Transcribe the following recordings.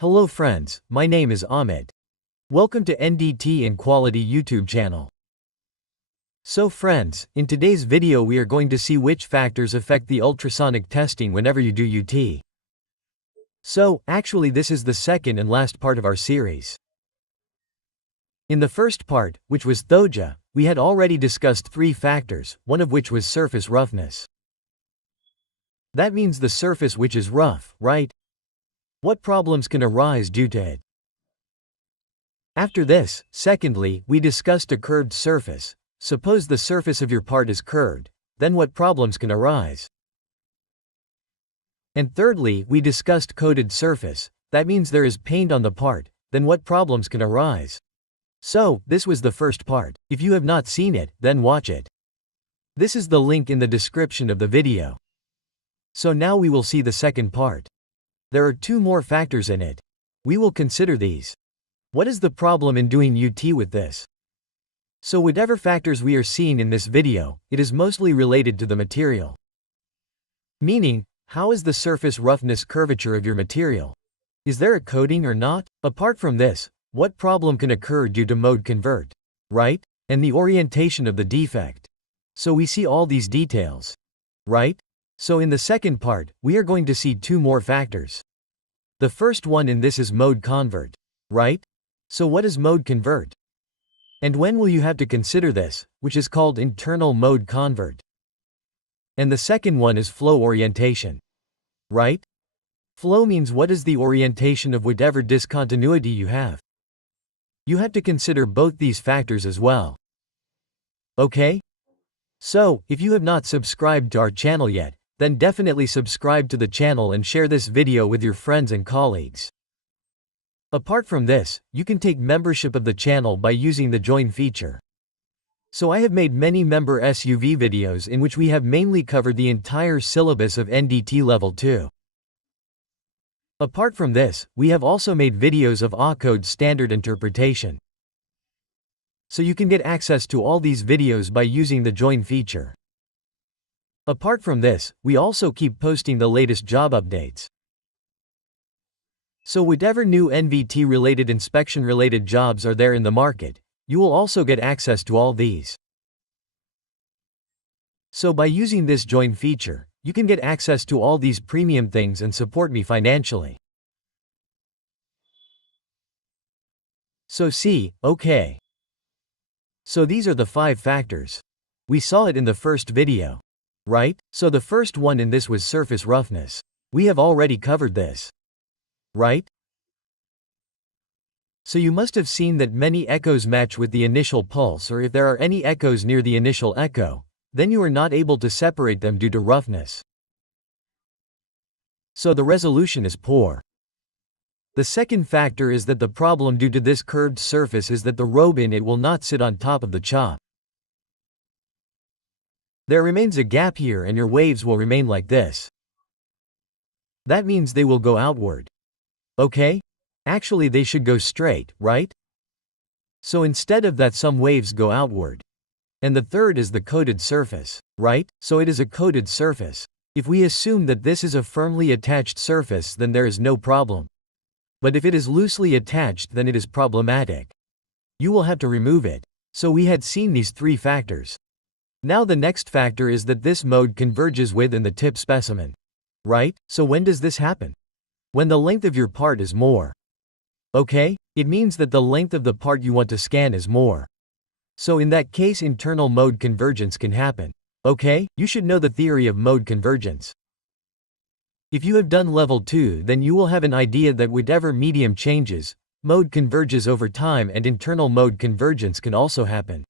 Hello friends, my name is Ahmed. Welcome to NDT and Quality YouTube channel. So friends, in today's video we are going to see which factors affect the ultrasonic testing whenever you do UT. So, actually this is the second and last part of our series. In the first part, which was Thoja, we had already discussed three factors, one of which was surface roughness. That means the surface which is rough, right? What problems can arise due to it? After this, secondly, we discussed a curved surface. Suppose the surface of your part is curved, then what problems can arise? And thirdly, we discussed coated surface. That means there is paint on the part, then what problems can arise? So, this was the first part. If you have not seen it, then watch it. This is the link in the description of the video. So now we will see the second part. There are two more factors in it. We will consider these. What is the problem in doing UT with this? So whatever factors we are seeing in this video, it is mostly related to the material. Meaning, how is the surface roughness curvature of your material? Is there a coating or not? Apart from this, what problem can occur due to mode convert? Right? And the orientation of the defect. So we see all these details. Right? So in the second part, we are going to see two more factors. The first one in this is mode convert. Right? So what is mode convert? And when will you have to consider this, which is called internal mode convert? And the second one is flow orientation. Right? Flow means what is the orientation of whatever discontinuity you have. You have to consider both these factors as well. Okay? So, if you have not subscribed to our channel yet, then definitely subscribe to the channel and share this video with your friends and colleagues. Apart from this, you can take membership of the channel by using the join feature. So I have made many member SUV videos in which we have mainly covered the entire syllabus of NDT Level 2. Apart from this, we have also made videos of A-code standard interpretation. So you can get access to all these videos by using the join feature. Apart from this, we also keep posting the latest job updates. So whatever new NVT-related inspection-related jobs are there in the market, you will also get access to all these. So by using this join feature, you can get access to all these premium things and support me financially. So see, okay. So these are the 5 factors. We saw it in the first video. Right? So the first one in this was surface roughness. We have already covered this. Right? So you must have seen that many echoes match with the initial pulse, or if there are any echoes near the initial echo, then you are not able to separate them due to roughness. So the resolution is poor. The second factor is that the problem due to this curved surface is that the robe in it will not sit on top of the chop. There remains a gap here and your waves will remain like this. That means they will go outward. Okay? Actually they should go straight, right? So instead of that some waves go outward. And the third is the coated surface, right? So it is a coated surface. If we assume that this is a firmly attached surface then there is no problem. But if it is loosely attached then it is problematic. You will have to remove it. So we had seen these 3 factors. Now the next factor is that this mode converges with in the tip specimen. Right? So when does this happen? When the length of your part is more. Okay? It means that the length of the part you want to scan is more. So in that case internal mode convergence can happen. Okay? You should know the theory of mode convergence. If you have done level 2 then you will have an idea that whatever medium changes, mode converges over time and internal mode convergence can also happen.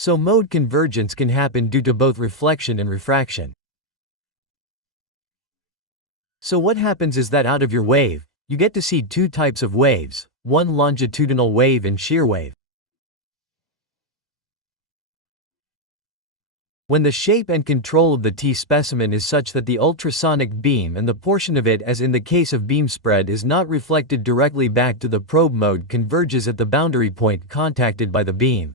So mode convergence can happen due to both reflection and refraction. So what happens is that out of your wave, you get to see 2 types of waves, one longitudinal wave and shear wave. When the shape and control of the T specimen is such that the ultrasonic beam and the portion of it as in the case of beam spread is not reflected directly back to the probe, mode converges at the boundary point contacted by the beam.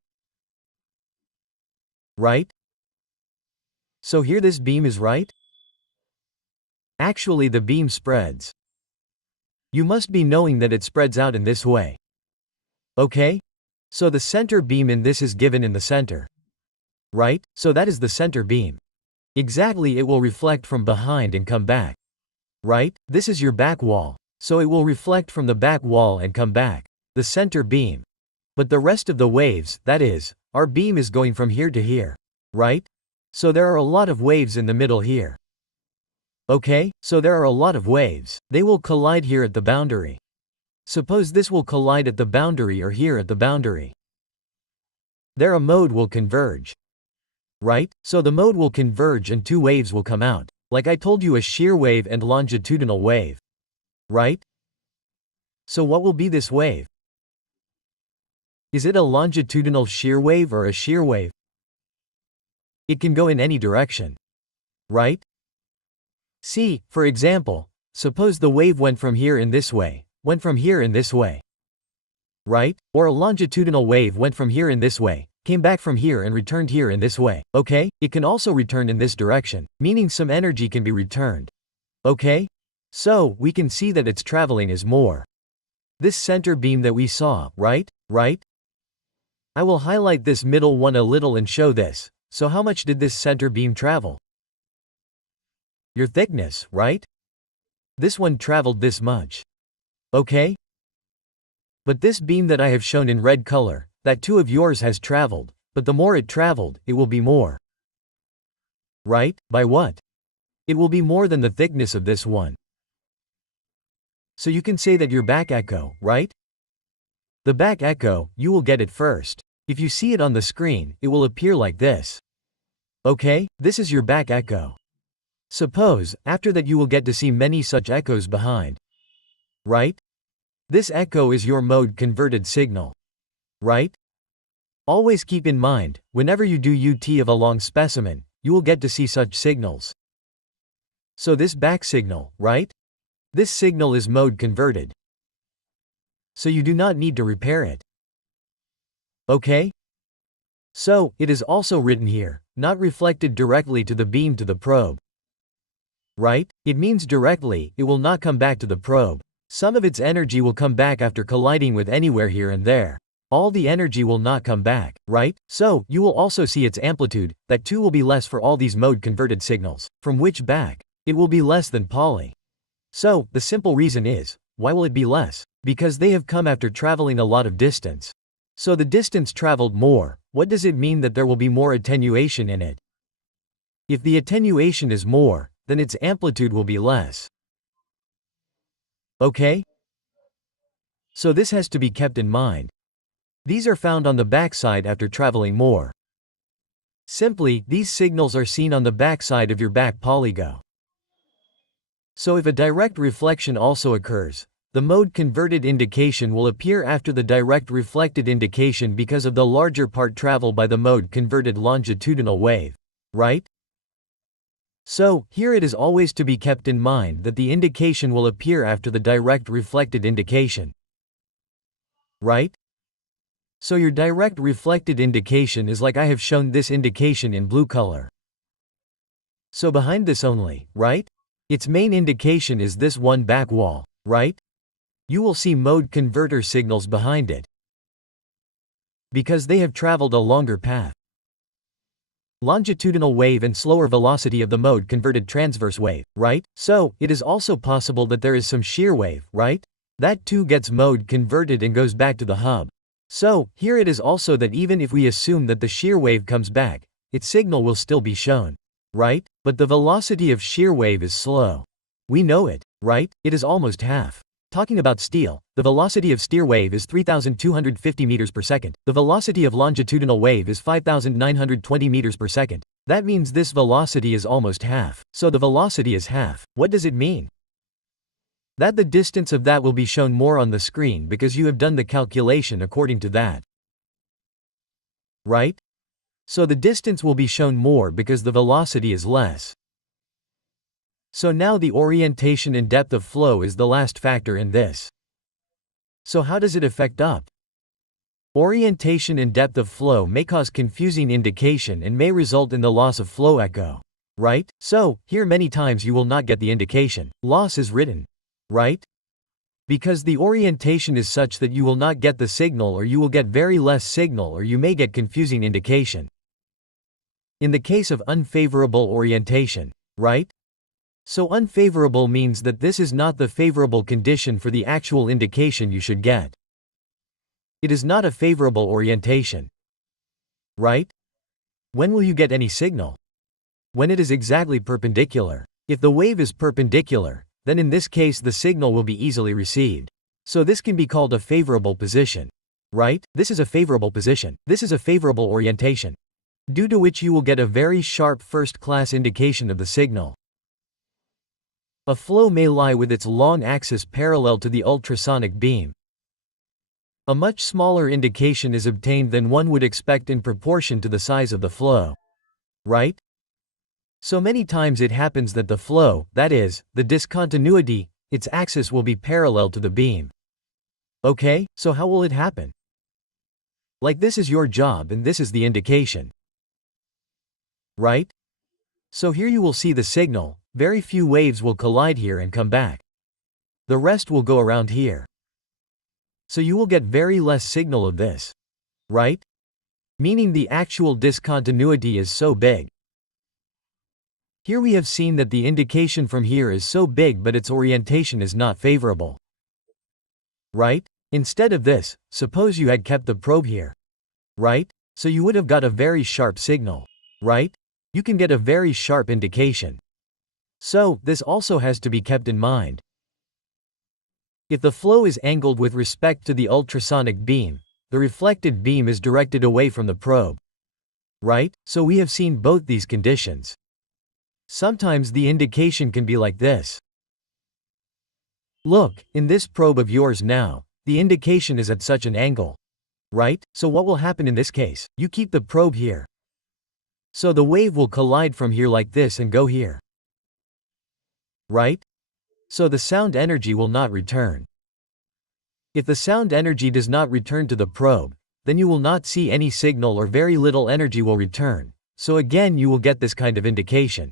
Right? So here this beam is right? Actually the beam spreads. You must be knowing that it spreads out in this way. Okay? So the center beam in this is given in the center. Right? So that is the center beam. Exactly, it will reflect from behind and come back. Right? This is your back wall. So it will reflect from the back wall and come back. The center beam. But the rest of the waves, that is, our beam is going from here to here. Right? So there are a lot of waves in the middle here. Okay? So there are a lot of waves. They will collide here at the boundary. Suppose this will collide at the boundary or here at the boundary. There a mode will converge. Right? So the mode will converge and two waves will come out. Like I told you, a shear wave and longitudinal wave. Right? So what will be this wave? Is it a longitudinal shear wave or a shear wave? It can go in any direction. Right? See, for example, suppose the wave went from here in this way, went from here in this way. Right? Or a longitudinal wave went from here in this way, came back from here and returned here in this way. Okay? It can also return in this direction, meaning some energy can be returned. Okay? So, we can see that its traveling is more. This center beam that we saw, right? Right? I will highlight this middle one a little and show this. So how much did this center beam travel? Your thickness, right? This one traveled this much. Okay? But this beam that I have shown in red color, that too of yours has traveled, but the more it traveled, it will be more. Right? By what? It will be more than the thickness of this one. So you can say that your back echo, right? The back echo, you will get it first. If you see it on the screen, it will appear like this. Okay, this is your back echo. Suppose, after that you will get to see many such echoes behind. Right? This echo is your mode converted signal. Right? Always keep in mind, whenever you do UT of a long specimen, you will get to see such signals. So this back signal, right? This signal is mode converted. So you do not need to repair it. Okay? So, it is also written here, not reflected directly to the beam to the probe. Right? It means directly, it will not come back to the probe. Some of its energy will come back after colliding with anywhere here and there. All the energy will not come back, right? So, you will also see its amplitude, that too will be less for all these mode converted signals. From which back? It will be less than poly. So, the simple reason is, why will it be less? Because they have come after traveling a lot of distance. So the distance traveled more, what does it mean that there will be more attenuation in it? If the attenuation is more, then its amplitude will be less. Okay? So this has to be kept in mind. These are found on the backside after traveling more. Simply, these signals are seen on the backside of your back polygo. So if a direct reflection also occurs, the mode converted indication will appear after the direct reflected indication because of the larger part travel by the mode converted longitudinal wave. Right? So, here it is always to be kept in mind that the indication will appear after the direct reflected indication. Right? So your direct reflected indication is like I have shown this indication in blue color. So behind this only, right? Its main indication is this one back wall, right? You will see mode converter signals behind it. Because they have traveled a longer path. Longitudinal wave and slower velocity of the mode converted transverse wave, right? So, it is also possible that there is some shear wave, right? That too gets mode converted and goes back to the hub. So, here it is also that even if we assume that the shear wave comes back, its signal will still be shown. Right? But the velocity of shear wave is slow. We know it, right? It is almost half. Talking about steel, the velocity of shear wave is 3,250 meters per second. The velocity of longitudinal wave is 5,920 meters per second. That means this velocity is almost half. So the velocity is half. What does it mean? That the distance of that will be shown more on the screen because you have done the calculation according to that. Right? So the distance will be shown more because the velocity is less. So now the orientation and depth of flow is the last factor in this. So how does it affect up? Orientation and depth of flow may cause confusing indication and may result in the loss of flow echo. Right? So, here many times you will not get the indication. Loss is written. Right? Because the orientation is such that you will not get the signal, or you will get very less signal, or you may get confusing indication. In the case of unfavorable orientation, right? So unfavorable means that this is not the favorable condition for the actual indication you should get. It is not a favorable orientation. Right? When will you get any signal? When it is exactly perpendicular. If the wave is perpendicular, then in this case the signal will be easily received. So this can be called a favorable position. Right? This is a favorable position. This is a favorable orientation, due to which you will get a very sharp first-class indication of the signal. A flow may lie with its long axis parallel to the ultrasonic beam. A much smaller indication is obtained than one would expect in proportion to the size of the flow. Right? So many times it happens that the flow, that is, the discontinuity, its axis will be parallel to the beam. Okay, so how will it happen? Like this is your job and this is the indication. Right? So here you will see the signal. Very few waves will collide here and come back. The rest will go around here. So you will get very less signal of this. Right? Meaning the actual discontinuity is so big. Here we have seen that the indication from here is so big but its orientation is not favorable. Right? Instead of this, suppose you had kept the probe here. Right? So you would have got a very sharp signal. Right? You can get a very sharp indication. So, this also has to be kept in mind. If the flow is angled with respect to the ultrasonic beam, the reflected beam is directed away from the probe. Right? So we have seen both these conditions. Sometimes the indication can be like this. Look, in this probe of yours now, the indication is at such an angle. Right? So what will happen in this case? You keep the probe here. So the wave will collide from here like this and go here. Right? So the sound energy will not return. If the sound energy does not return to the probe, then you will not see any signal or very little energy will return. So again you will get this kind of indication.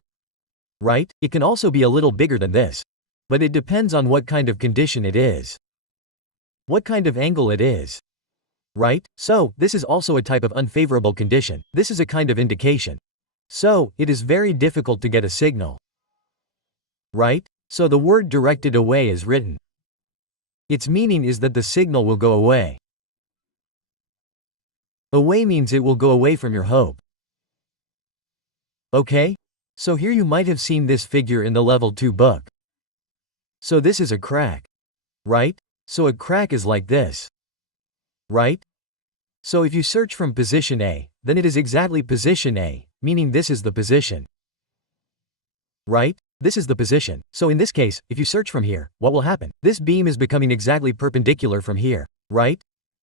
Right? It can also be a little bigger than this. But it depends on what kind of condition it is. What kind of angle it is. Right? So, this is also a type of unfavorable condition. This is a kind of indication. So, it is very difficult to get a signal. Right? So the word directed away is written. Its meaning is that the signal will go away. Away means it will go away from your hope. Okay? So here you might have seen this figure in the level 2 book. So this is a crack. Right? So a crack is like this. Right? So if you search from position A, then it is exactly position A, meaning this is the position. Right? This is the position. So in this case, if you search from here, what will happen? This beam is becoming exactly perpendicular from here. Right?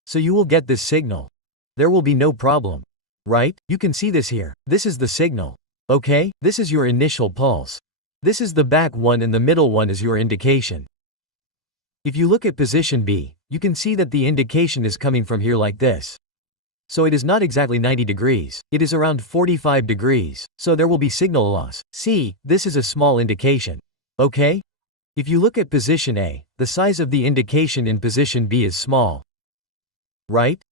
So you will get this signal. There will be no problem. Right? You can see this here. This is the signal. Okay? This is your initial pulse. This is the back one and the middle one is your indication. If you look at position B, you can see that the indication is coming from here like this. So it is not exactly 90 degrees, it is around 45 degrees, so there will be signal loss. See, this is a small indication. Okay? If you look at position A, the size of the indication in position B is small. Right?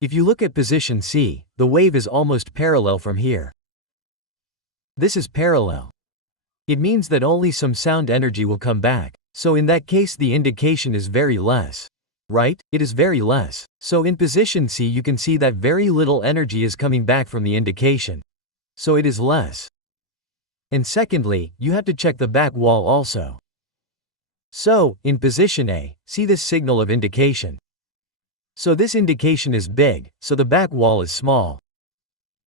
If you look at position C, the wave is almost parallel from here. This is parallel. It means that only some sound energy will come back, so in that case the indication is very less. Right? It is very less. So in position C you can see that very little energy is coming back from the indication. So it is less. And secondly, you have to check the back wall also. So, in position A, see this signal of indication. So this indication is big, so the back wall is small.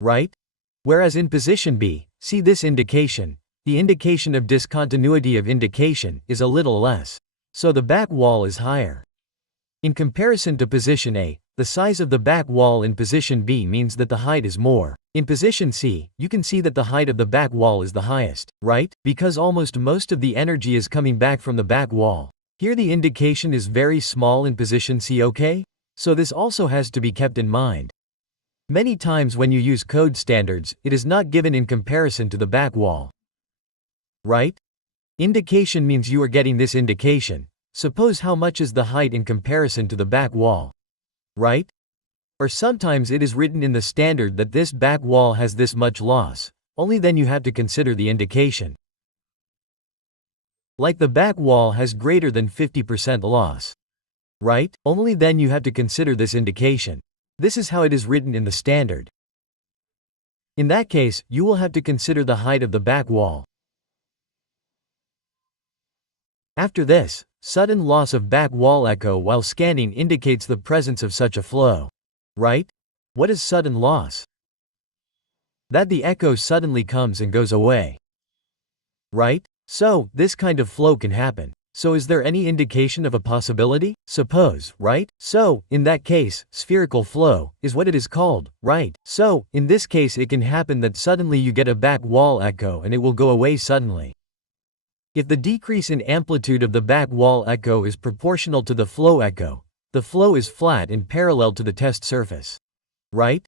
Right? Whereas in position B, see this indication, the indication of discontinuity of indication is a little less. So the back wall is higher. In comparison to position A, the size of the back wall in position B means that the height is more. In position C, you can see that the height of the back wall is the highest, right? Because almost most of the energy is coming back from the back wall. Here the indication is very small in position C, okay? So this also has to be kept in mind. Many times when you use code standards, it is not given in comparison to the back wall. Right? Indication means you are getting this indication. Suppose how much is the height in comparison to the back wall. Right? Or sometimes it is written in the standard that this back wall has this much loss. Only then you have to consider the indication. Like the back wall has greater than 50% loss. Right? Only then you have to consider this indication. This is how it is written in the standard. In that case, you will have to consider the height of the back wall. After this, sudden loss of back wall echo while scanning indicates the presence of such a flow. Right? What is sudden loss? That the echo suddenly comes and goes away. Right? So, this kind of flow can happen. So is there any indication of a possibility? Suppose, right? So, in that case, spherical flow is what it is called, right? So, in this case it can happen that suddenly you get a back wall echo and it will go away suddenly. If the decrease in amplitude of the back wall echo is proportional to the flow echo, the flow is flat and parallel to the test surface. Right?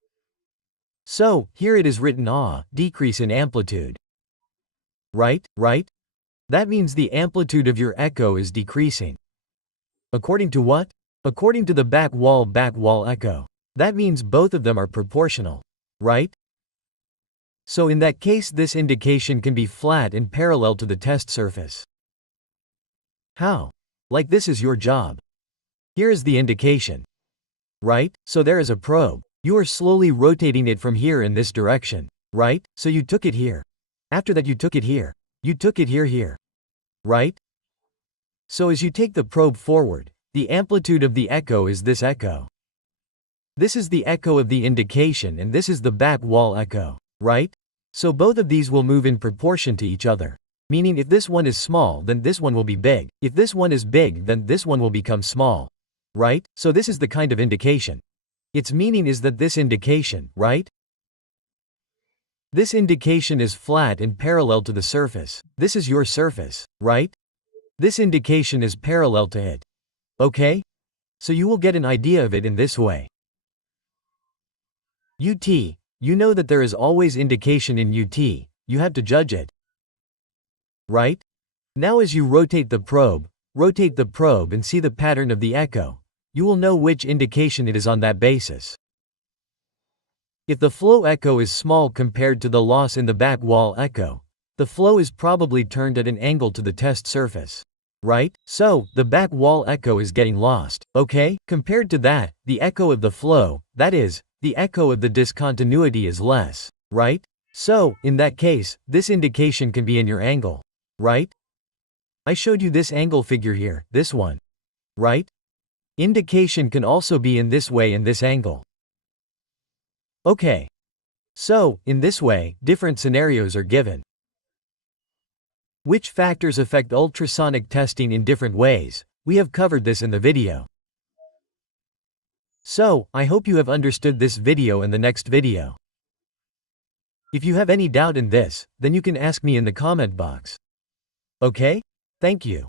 So, here it is written decrease in amplitude. Right? That means the amplitude of your echo is decreasing. According to what? According to the back wall echo. That means both of them are proportional. Right? So in that case this indication can be flat and parallel to the test surface. How? Like this is your job. Here is the indication. Right? So there is a probe. You are slowly rotating it from here in this direction. Right? So you took it here. After that you took it here. You took it here. Right? So as you take the probe forward, the amplitude of the echo is this echo. This is the echo of the indication and this is the back wall echo. Right? So both of these will move in proportion to each other. Meaning if this one is small then this one will be big. If this one is big then this one will become small. Right? So this is the kind of indication. Its meaning is that this indication, right? This indication is flat and parallel to the surface. This is your surface, right? This indication is parallel to it. Okay? So you will get an idea of it in this way. UT, you know that there is always indication in UT, you have to judge it. Right? Now as you rotate the probe and see the pattern of the echo, you will know which indication it is on that basis. If the flow echo is small compared to the loss in the back wall echo, the flow is probably turned at an angle to the test surface. Right? So, the back wall echo is getting lost, okay? Compared to that, the echo of the flow, that is, the echo of the discontinuity is less. Right? So, in that case, this indication can be in your angle. Right? I showed you this angle figure here, this one. Right? Indication can also be in this way and this angle. Okay. So, in this way, different scenarios are given. Which factors affect ultrasonic testing in different ways? We have covered this in the video. So, I hope you have understood this video and the next video. If you have any doubt in this, then you can ask me in the comment box. Okay? Thank you.